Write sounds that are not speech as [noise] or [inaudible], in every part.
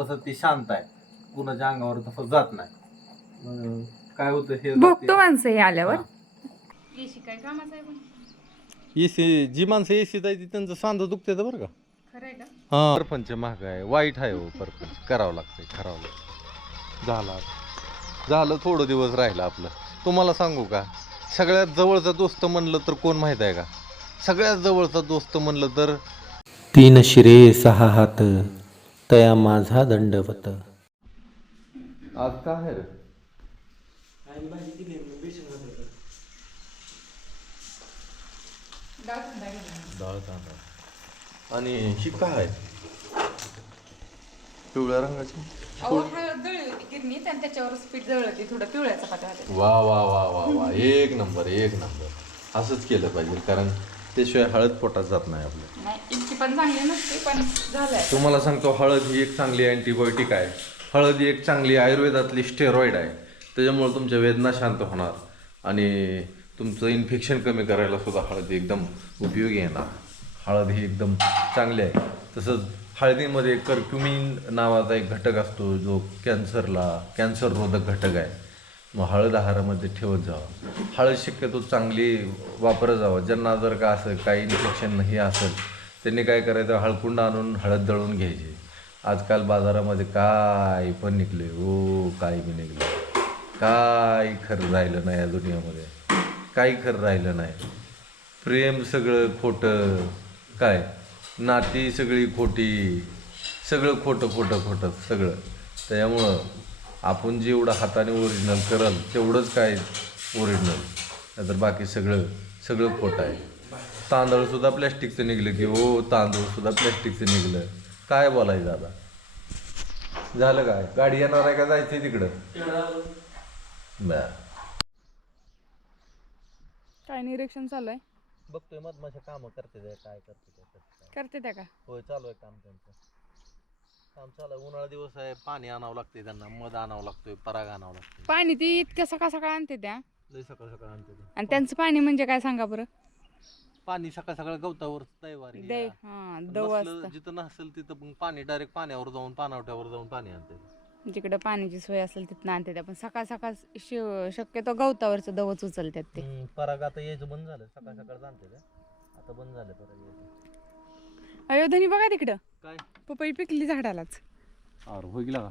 तसं ती शांत आहे. कुणाच्या अंगावर तसं जात नाही. मग काय होतं हे बघतो माणसं हे आल्यावर. एसी काय कामाचं आहे पण एसी जी माणसं एसीत आहे ती त्यांचं सांध दुखते बरं का. खरं आहे का? हा. परपंच महाग आहे. वाईट आहे हो परपंच. करावं लागतंय करावं लागतं झालं. झालं थोडं दिवस राहिलं आपलं. तुम्हाला सांगू का? सगळ्यात जवळचा दोस्त म्हणलं तर कोण माहीत आहे का? सगळ्यात जवळचा दोस्त म्हणलं तर तीन शिरे सहा हात. तया माझा दंडवत. आज काय आहे रे? डाळ आणि ही काय आहे? पिवळ्या रंगाची? त्याच्यावर थोडं पिवळ्या वा वा वा वा वा. एक नंबर एक नंबर. असंच केलं पाहिजे कारण त्याशिवाय हळद पोटात जात नाही आपलं. नाही इतकी पण चांगली नसते पण झालंय. तुम्हाला सांगतो हळद ही एक चांगली अँटीबायोटिक आहे. हळद ही एक चांगली आयुर्वेदातली स्टेरॉइड आहे. त्याच्यामुळे तुमच्या वेदना शांत होणार. आणि तुमचं इन्फेक्शन कमी करायला सुद्धा हळद एकदम उपयोगी येणार. हळद ही एकदम चांगली आहे. तसंच हळदीमध्ये कर्क्युमिन नावाचा एक घटक असतो जो कॅन्सरला कॅन्सर रोधक घटक आहे. मग हळद आहारामध्ये ठेवत जावं. हळद शक्यतो चांगली वापरत जावं. ज्यांना जर का असं काही इन्फेक्शन हे असेल त्यांनी काय करायचं? हळकुंड आणून हळद दळून घ्यायची. आजकाल बाजारामध्ये काय पण निघले हो काय बी निघले काय खरं राहिलं नाही या दुनियामध्ये. काही खरं राहिलं नाही. प्रेम सगळं खोटं. काय? नाती सगळी खोटी. सगळं खोटं खोटं खोटं सगळं. त्याच्यामुळं आपण जेवढं हाताने ओरिजिनल करल तेवढंच काय ओरिजिनल? नाहीतर बाकी सगळं सगळं खोटं आहे. तांदूळ सुद्धा प्लॅस्टिकचं निघलं की हो तांदूळ सुद्धा प्लॅस्टिकचं निघलं. काय बोलायचं आता झालं काय? गाडी येणार आहे का? जायचं तिकडं? बर. काय निरीक्षण चालू आहे? बघतोय मधमाशा कामं करते काय करते. करते त्या का? होय चालू आहे काम त्यांचं. आहे. उन्हाळा दिवस आहे. पाणी आणावं लागते त्यांना. मध आणावं लागतोय. पराग आणावं लागतोय. पाणी ती इतक्या सकाळ सकाळ आणते त्या. लय सकाळ सकाळ आणते ते. आणि त्यांचं पाणी म्हणजे काय सांगा बरं? पाणी सकाळ सकाळ गवतावर दैवारी दे हा दव असतं. जिथं नसेल तिथं मग पाणी डायरेक्ट पाण्यावर जाऊन पाणवठ्यावर जाऊन पाणी आणते जिकडं पाण्याची सोय असेल तिथं आणते त्या. पण सकाळ सकाळ शक्यतो गवतावरचं दवच उचलतात ते. हम्म, पराग आता यायचं बंद झालं. सकाळ सकाळ जाणते ते आता बंद झालं पराग यायचं. अयोधनी बघा तिकडं. काय? पपई पिकली झाडालाच. अरे हो गेला का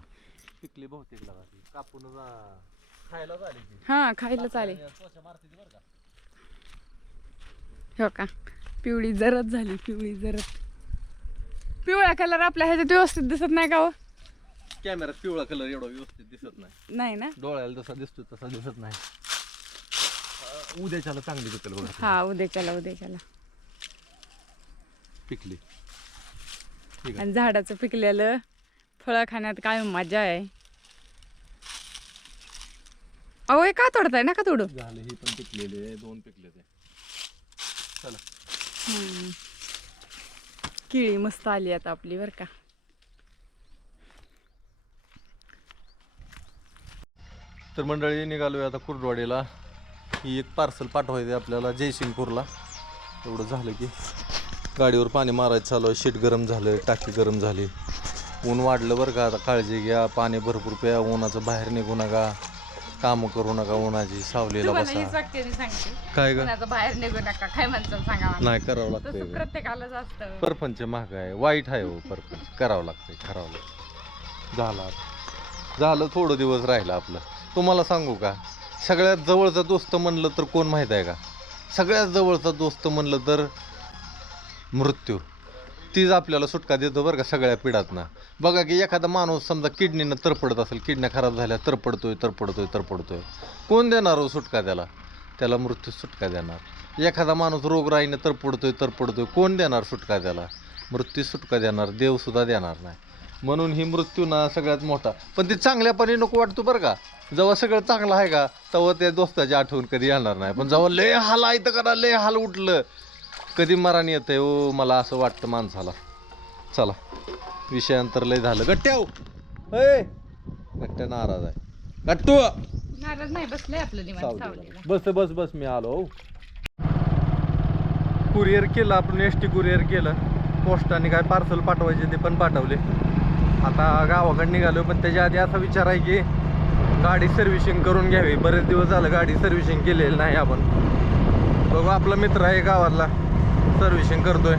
पिकली बहुतेक लागा ती. कापून जा- खायला झाली ती. हा खायला चालेल. त्वचा मारते ती बरं का? हो का? पिवळी जरद झाली पिवळी जरद पिवळा कलर आपल्या ह्याच्यात व्यवस्थित दिसत नाही का हो? कॅमेऱ्यात पिवळा कलर एवढा व्यवस्थित दिसत नाही. नाही ना? डोळ्याला जसा दिसतो तसा दिसत नाही. अं, उद्याच्याला चांगली पिकल बघा हा उद्याच्याला उद्याच्याला. पिकली. आणि झाडाचं पिकलेलं फळं खाण्यात काय मजा आहे. अहो हे का तोडताय? ना का तोडू. झाले ही पण पिकलेले आहे, दोन पिकले ते चला. हम्म. केळी मस्त आली आता आपली बर का. तर मंडळी निघालोय आता कुर्डवाडीला. ही एक पार्सल पाठवायचं आपल्याला जयसिंगपूरला. एवढं झालं की. गाडीवर पाणी मारायचं चालू आहे. शीट गरम झालं टाकी गरम झाली. ऊन वाढलं बरं का आता काळजी घ्या. पाणी भरपूर प्या उन्हाचं बाहेर निघू नका. कामं करू नका उन्हाची सावलीला तुम्हाला हीच बसा वाक्य मी सांगते. काय ग? कोणाचं बाहेर निघू नका काय म्हणतात सांगा मला. नाही करावं तसं लागतंय प्रत्येकालाच असतं. परपंच महाग आहे वाईट आहे हो परपंच. करावं लागतंय करावं लागतं झालं आता. झालं थोडं दिवस राहिलं आपलं. तुम्हाला सांगू का? सगळ्यात जवळचा दोस्त म्हणलं तर कोण माहीत आहे का? सगळ्यात जवळचा दोस्त म्हणलं तर मृत्यू. तीच आपल्याला सुटका देतो बरं का सगळ्या पिढ्यातनं. बघा की एखादा माणूस समजा किडनीनं तरपडत असेल किडन्या खराब झाल्या तरपडतोय तरपडतोय तरपडतोय कोण देणार हो सुटका त्याला? त्याला मृत्यू सुटका देणार. एखादा माणूस रोगराईनं तरपडतोय तरपडतोय कोण देणार सुटका त्याला? मृत्यू सुटका देणार देवसुद्धा देणार नाही. म्हणून ही मृत्यू ना सगळ्यात मोठा. पण ते चांगल्यापणे नको वाटतो बरं का. जेव्हा सगळं चांगलं आहे का तेव्हा त्या दोस्ताची आठवण कधी येणार नाही. पण जेव्हा लय हाल आहे तर करा लय हाल उठलं. कधी मरण येतंय ओ मला असं वाटतं माणसाला. चला विषयांतर लय झालं. गट्ट्याव ए गट्ट्या नाराज आहे. गट्टू! नाराज नाही बसले आपलं निवांत सावलीला. बस बस बस मी आलो कुरिअर केलं आपण एस टी कुरिअर केलं. पोस्टाने काय पार्सल पाठवायचे ते पण पाठवले. आता गावाकडे निघालो पण त्याच्या आधी असा विचार आहे की गाडी सर्व्हिसिंग करून घ्यावी. बरेच दिवस झालं गाडी सर्व्हिसिंग केलेली नाही आपण. बघू आपला मित्र आहे गावातला. सर्व्हिसिंग करतोय.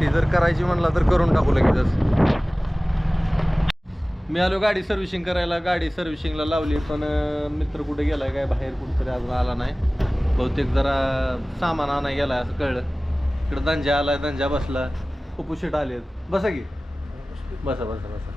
ती जर करायची म्हणला तर करून टाकू लगेचच. मी आलो गाडी सर्व्हिसिंग करायला. गाडी सर्व्हिसिंगला लावली पण मित्र कुठे गेलाय काय बाहेर कुठंतरी अजून आला नाही. बहुतेक जरा सामान आणा गेलाय असं कळलं. इकडं दंजा आलाय दंजा बसला. उपुशीट आले बसा की. बसा बसा बसा.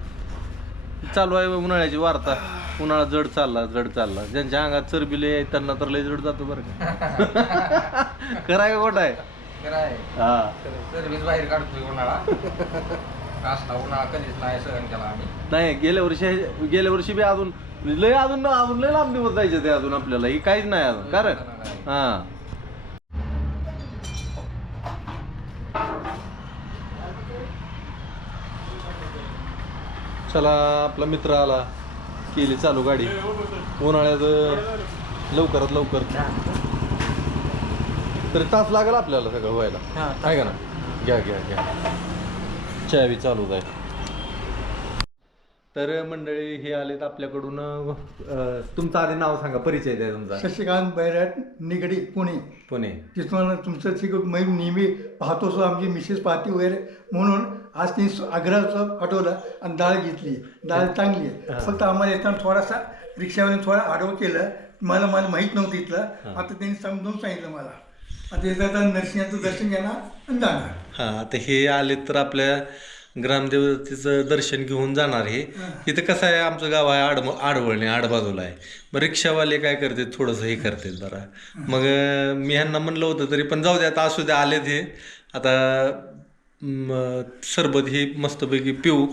चालू आहे उन्हाळ्याची वार्ता. उन्हाळा जड चालला जड चालला. ज्यांच्या अंगात चरबिले आहे त्यांना तर लय जड जातो बरं का. [laughs] कराय का आहे? सर्व्हिस बाहेर काढतोय उन्हाळा. [laughs] उन्हाळा कधीच नाही सहन केला आम्ही. नाही गेल्या वर्षी गेल्या वर्षी बी अजून लय अजून अजून लय लांब दिवस जायचे ते अजून आपल्याला. ही काहीच नाही अजून कारण? हा. चला आपला मित्र आला. केली चालू गाडी. उन्हाळ्यात लवकरात लवकर. तरी तास लागेल आपल्याला सगळं व्हायला. आहे का ना? घ्या घ्या घ्या. चावी चालू आहे. तर मंडळी हे आलेत आपल्याकडून अं, तुमचं आधी नाव सांगा परिचय द्या तुमचा. शशिकांत बैराट निगडी पुणे. पुणे. तिथून तुमचं ठीक मी नेहमी पाहतो सो आमची मिसेस पाहते वगैरे. म्हणून आज त्यांनी सु- आग्र्याचं पाठवलं आणि डाळ घेतली. डाळ चांगली आहे. फक्त आम्हाला येताना थोडासा रिक्षावाल्याने थोडा आडवं केलं. मला मला माहीत नव्हतं इथलं. आता त्यांनी समजून सांगितलं मला. आता येतात नरसिंहाचं दर्शन घेणार आणि जाणार. हा आता हे आलेत तर आपल्या ग्रामदेवतेचं दर्शन घेऊन जाणार हे. इथं कसं आहे आमचं गाव आहे आड आडवळणे आडबाजूला आहे. मग रिक्षावाले काय करते थोडंसं हे करते जरा. मग मी ह्यांना म्हणलं होतं तरी पण जाऊ दे आता असू दे आलेत हे. आता म, सरबत ही मस्तपैकी पिऊ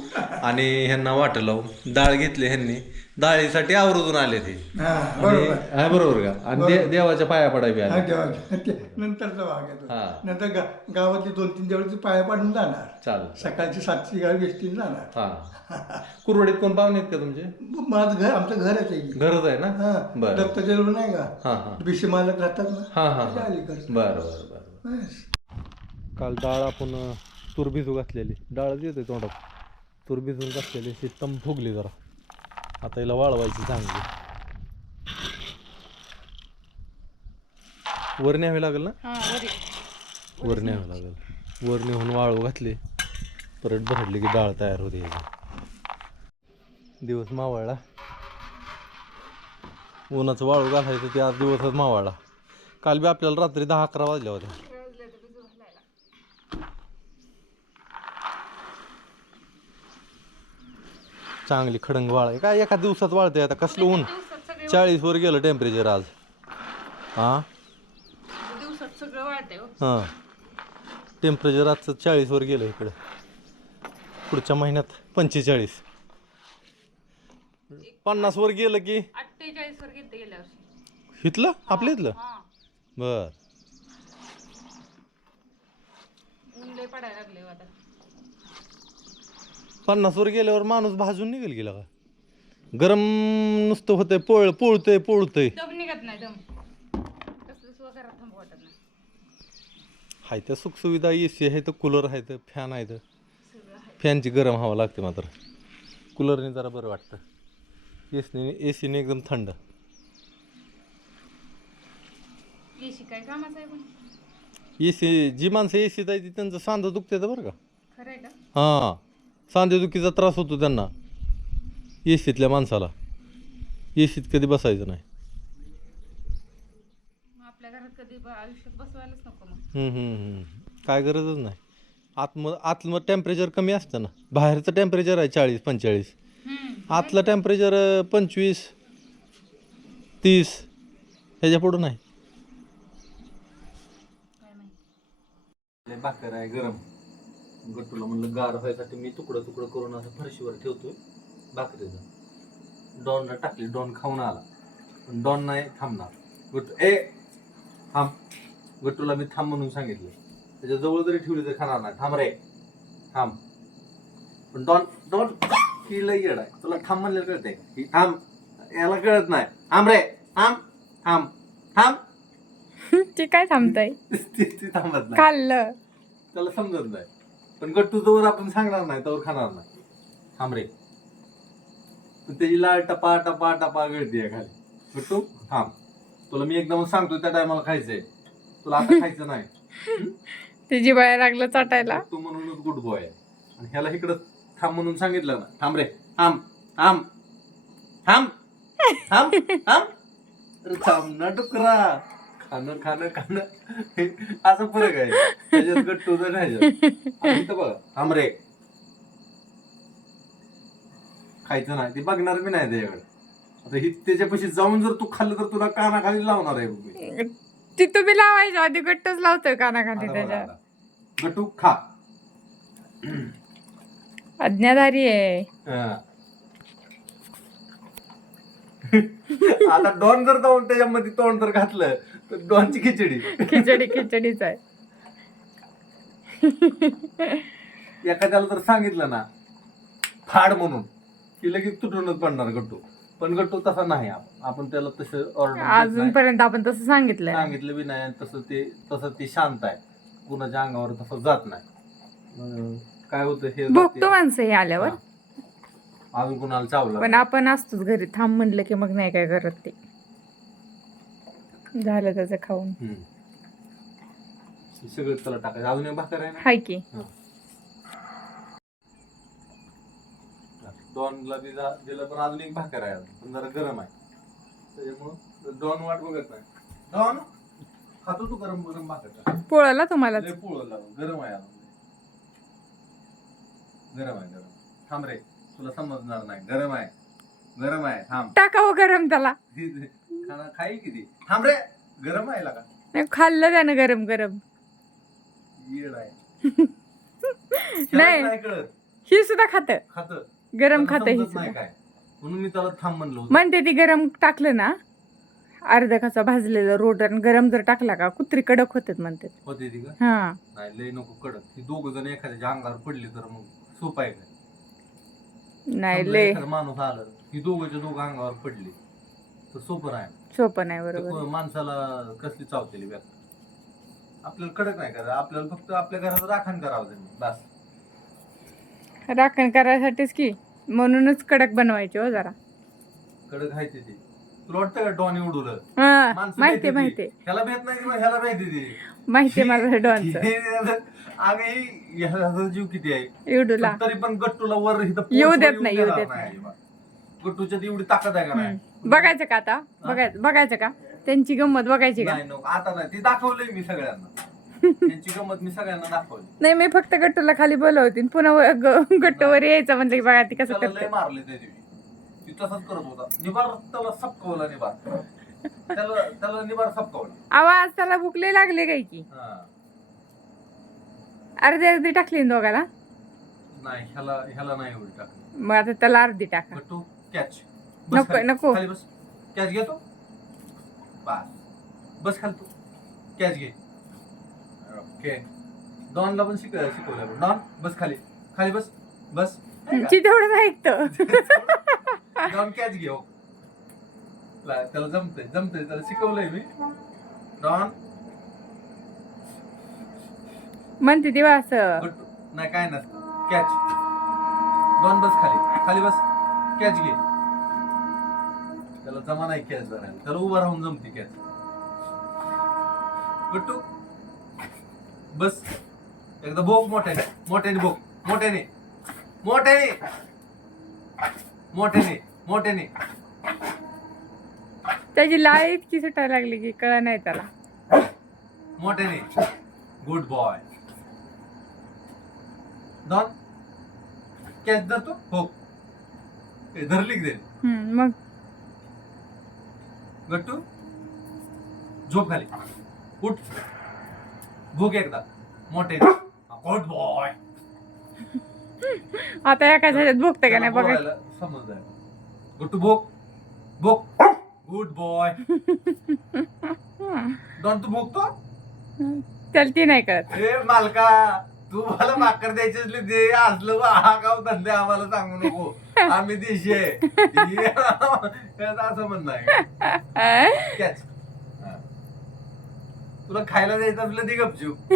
आणि ह्यांना वाट लावू डाळ घेतली ह्यांनी. डाळीसाठी आवर्जून आले ते. हा बरोबर. हा बरोबर का? आणि दे- देवाच्या पाया पडावी हा आले [laughs] ते नंतरचा भाग हा. येतो नंतर गा गावातली दोन तीन देवळाचे पाया पाडून जाणार. चालेल. सकाळची सातची गाडी वेस्टीन जाणार. हा. कुरवडीत कोण पाहुणे आहेत का तुमचे? माझं घर आमचं घरच आहे की. घरच आहे ना? हा. बरं. दत्ताच्या जवळ नाही हा, का? हा. बिशी मालक राहतात ना? हा हा त्याच्या हा. अलीकडचं. बरं बरं बरं. बस. काल डाळ आपण अं, तूर भिजू घातलेली. डाळच येते तोंडात. तूर भिजून घातलेली. ती तम फुगली जरा. आता हिला वाळवायची चांगली. वर न्यावी लागेल ना? वरी. न्यावं लागेल. वर नेऊन वाळू घातली परत भरडली की डाळ तयार होते दिवस मावळला. उन्हाचं वाळू घालायचं ते आज दिवसच मावळला. काल बी आपल्याला रात्री दहा अकरा वाजल्या होत्या. चांगली खडंग वाळ आहे. काय एका दिवसात वाळते आता? कसलं ऊन? चाळीस वर गेलं टेम्परेचर आज. हा? दिवसात सगळं वाढतंय हो. हां. टेम्परेचर आजचं चाळीसवर गेलं इकडं. पुढच्या महिन्यात पंचेचाळीस. पन्नासवर गेलं की? अठ्ठेचाळीस वर गेलते गेल्या वर्षी. इथलं? आपल्या इथलं? हा. बर. ऊन लय पडायला लागले हो आता. पन्नासवर गेल्यावर माणूस भाजून निघेल गेला का? गरम नुसतं होतंय पोळ पोळतंय पोळतंय. दम निघत नाही दम. कसलं सुद्धा घरात थांबू वाटत नाही. हाय त्या सुखसुविधा ए सी आहे तर कूलर आहे तर फॅन आहे तर. फॅनची गरम हवा लागते मात्र. कूलरने जरा बरं वाटतं. एसने ए सीने एकदम थंड. एशी काय कामाचं आहे पण? ए सी जी माणसं ए सीत आहे ती त्यांचं सांधं दुखते बरं का. खरं आहे का? हां. सांधेदुखीचा त्रास होतो त्यांना. ए सीतल्या माणसाला. ए सीत कधी बसायचं नाही. मग आपल्या घरात कधी ब- आयुष्यात बसवायलाच नको मग. हम्म, हम्म, हम्म. काय गरजच नाही. आतम आतलं टेम्परेचर कमी असतं ना. बाहेरचं टेम्परेचर आहे चाळीस पंचेचाळीस. हम्म. आतलं टेम्परेचर पंचवीस तीस. ह्याच्या पुढं नाही. काय माहिती भाकर आहे गरम. गट्टूला म्हणलं गार व्हायसाठी मी तुकडं तुकडं करून असं फरशीवर ठेवतोय भाकरीचं. डॉनला टाकली डॉन खाऊन आला. पण डॉन नाही थांबणार. गट्टू ए थांब. गट्टूला मी थांब म्हणून सांगितलं. त्याच्याजवळ जरी ठेवली तरी खाणार नाही. थांब रे. थांब. पण डॉन डॉन ही लई येड आहे. तुला थांब म्हणलं कळतंय ही थांब. याला कळत नाही. थांब रे. थांब. थांब. थांब. [laughs] ते काय थांबताय? [laughs] ती ती थांबत नाही. खाल्लं. त्याला समजत नाही. पण गट्टू जवळ आपण सांगणार नाही तवर खाणार नाही. थांब रे. तर त्याची लाळ टपा टपा टपा गळतीये खाली. गट्टू थांब. तुला मी एकदम सांगतो त्या टायमाला खायचंय. तुला आता खायचं नाही. ते जिबाळ्या लागलं चाटायला. तू म्हणूनच गुड बॉय आहे. आणि ह्याला इकडं थांब म्हणून सांगितलं ना. थांब रे. थांब थांब. थांब थांब थांब. अरे थांब ना डुकरा. खाणं खाणं खाणं. हे असं फरक आहे. त्याच्यात नाही. आणि इथं बघा खायचं नाही. ते बघणार बी नाही त्याच्याकडे. आता ही त्याच्यापाशी जाऊन जर तू खाल्लं तर तुला कानाखाली लावणार आहे मी. ती तुम्ही लावायच्या आधी गट्टच लावतोय कानाखाली त्याच्या. गट्टू खा. अज्ञाधारी आहे. हा. आता डॉन जर जाऊन त्याच्यामध्ये तोंड जर घातलं डॉनची खिचडी. खिचडी खिचडीच आहे. एखाद्याला जर सांगितलं ना फाड म्हणून की लगेच तुटूनच पडणार गट्टू. पण गट्टू तसा नाही. आपण त्याला तसं ऑर्डर अजूनपर्यंत आपण तसं सांगितलंय. सांगितलं बी नाही तसं ते तसं ती शांत आहे. कुणाच्या अंगावर तसं जात नाही. काय होतं हे भोगतो माणसं हे आल्यावर. अजून कुणाला चावलं पण आपण असतोच घरी. थांब म्हणलं की मग नाही काय करत ते. झालं त्याचं खाऊन. हम्म. हे सगळं त्याला टाकायचं. अजून एक भाकर आहे ना? हाय की. डॉनला जा- दिलं पण अजून एक भाकर आहे. अजून. पण जरा गरम आहे. त्याच्यामुळं डॉन वाट बघत नाही. डॉन खातो तू गरम गरम भाकर पोळाला तुम्हाला? लय पोळं लागून गरम आहे अजून. गरम आहे गरम. थांब रे. तुला समजणार नाही. गरम आहे. गरम आहे. थांब. टाकावं गरम त्याला. [laughs] खाना खाई किती? थांब रे गरम आहे नाही, खाल्लं त्यानं गरम गरम. येड आहे. [laughs] नाही. नाही कळत. ही सुद्धा खात. खात. गरम खात ही नाही काय. म्हणून मी त्याला थांब म्हणलो होतो. म्हणते ती गरम टाकलं ना अर्धा कसा भाजलेलं रोड आणि गरम जर टाकला का कुत्री कडक होतात म्हणतात. होते ती का? हा. नाही लय नको कडक. ती दोघ जण एखाद्याच्या अंगावर पडली तर मग सोप आहे का नाही समजा लय. एखादं माणूस आलं ही दोघच्या दोघं अंगावर पडली. तर सोपं नाही सोपं नाही तर बरोबर. को- माणसाला कसली चावतेली व्यक्त आपल्याला कडक नाही करायचं. आपल्याला फक्त आपल्या घरात राखण करावं त्यांनी बस. राखण करायसाठीच की? म्हणूनच कडक बनवायचे हो जरा. कडक आहे ते ती. तुला वाटतं का डॉन उडवलं हा माणसं भेटती. माहितीये ह्याला भेट नाही की मग ह्याला भेटते ती माहितीये मला डॉनचं. ही- ह्याचा जीव किती आहे? एवढूला. तरी पण गट्टूला वर इथं येऊ देत नाही, येऊ देणार देत नाही नाही. अजिबात. गट्टूच्यात एवढी ताकद आहे का नाही? बघायचं का आता? बघायचं बघायचं का? त्यांची गंमत बघायची का? नाही नको. आता नाही. ती दाखवलंय मी सगळ्यांना. त्यांची गंमत मी सगळ्यांना दाखवली. [laughs] नाही मी फक्त गट्टूला खाली बोलवते. आणि पुन्हा व- ग- गट्टूवर यायचं म्हणलं की बघा ती कसं त्याला लय करते मारले त्या दिवशी ती तसंच करत होता. निबार त्याला सपकवला निबार. त्याला त्याला निबार सपकवला. आवाज त्याला भुकले लागले काय की? हा. अर्धी अर्धी टाकली ना दोघाला? नाही ह्याला ह्याला नाही टाकली. मग आता त्याला अर्धी टाका. गट्टू कॅच नको, नको. खाली बस. कॅच घेतो बस. बस खाली तू. कॅच घे. ओके. डॉनला पण शिक शिकवलं आपण. डॉन बस खाली. खाली बस. बस. ती तेवढंच ऐकतं. [laughs] डॉन कॅच घे हो. ला- त्याला जमतंय जमतंय. त्याला शिकवलंय मी. डॉन. म्हणते तेव्हा असं. नाही काय नसतं कॅच. डॉन बस खाली. खाली बस. कॅच घे. जमा नाही कॅच धरायला त्याला उभा राहून जमते कॅच गट्टू. बस. एकदा भोग मोठ्याने. मोठ्याने भोग मोठ्याने. मोठ्याने. मोठ्याने. मोठ्याने. त्याची लाळ इतकी सुटायला लागली की कळ नाही त्याला. मोठ्याने. Good boy. डॉन. कॅच धरतो हो. धरली की दे. हम्म, मग. गट्टू झोप खाली. उठ. भूक एकदा. मोठे. गुड बॉय आता एका ह्याच्यात भोगतं का नाही बघा. समज गट्टू भोक. भोक. गुड बॉय डॉन तू भोगतो त्याला ती नाही कळत. ए मालका तू मला भाकर द्यायची असली दे. असलं हा गाव धंदे आम्हाला सांगू नको. आम्ही देशी. आहे [laughs] त्याचं असं म्हणणं आहे. कॅच हा. तुला खायला द्यायचं असलं ती गपचूप.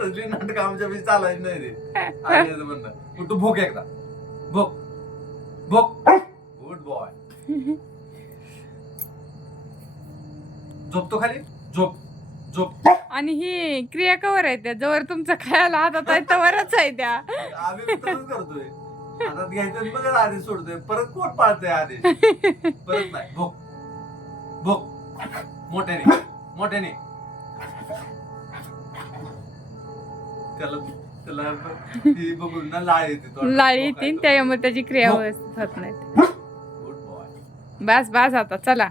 तसली नाटक आमच्या बी चालायची नाही ते असं म्हणणं तू भोक एकदा. भोक. भोक. गुड बॉय झोपतो खाली? झोप. झोप. आणि ही क्रिया कवर आहे त्या. जवळ तुमचा खायला हातात आहे तवरच आहे त्या. आम्ही तसंच करतोय. हातात घ्यायचं मग आदेश सोडतोय. परत कोण पाळतोय आदेश परत नाही. भोक. भोक. मोठ्याने. मोठ्याने. त्याला त्याला ती बघून ना लाळ येते. येतील त्यामुळे त्याची क्रिया. व्यवस्थित होत नाही. बस बस आता चला.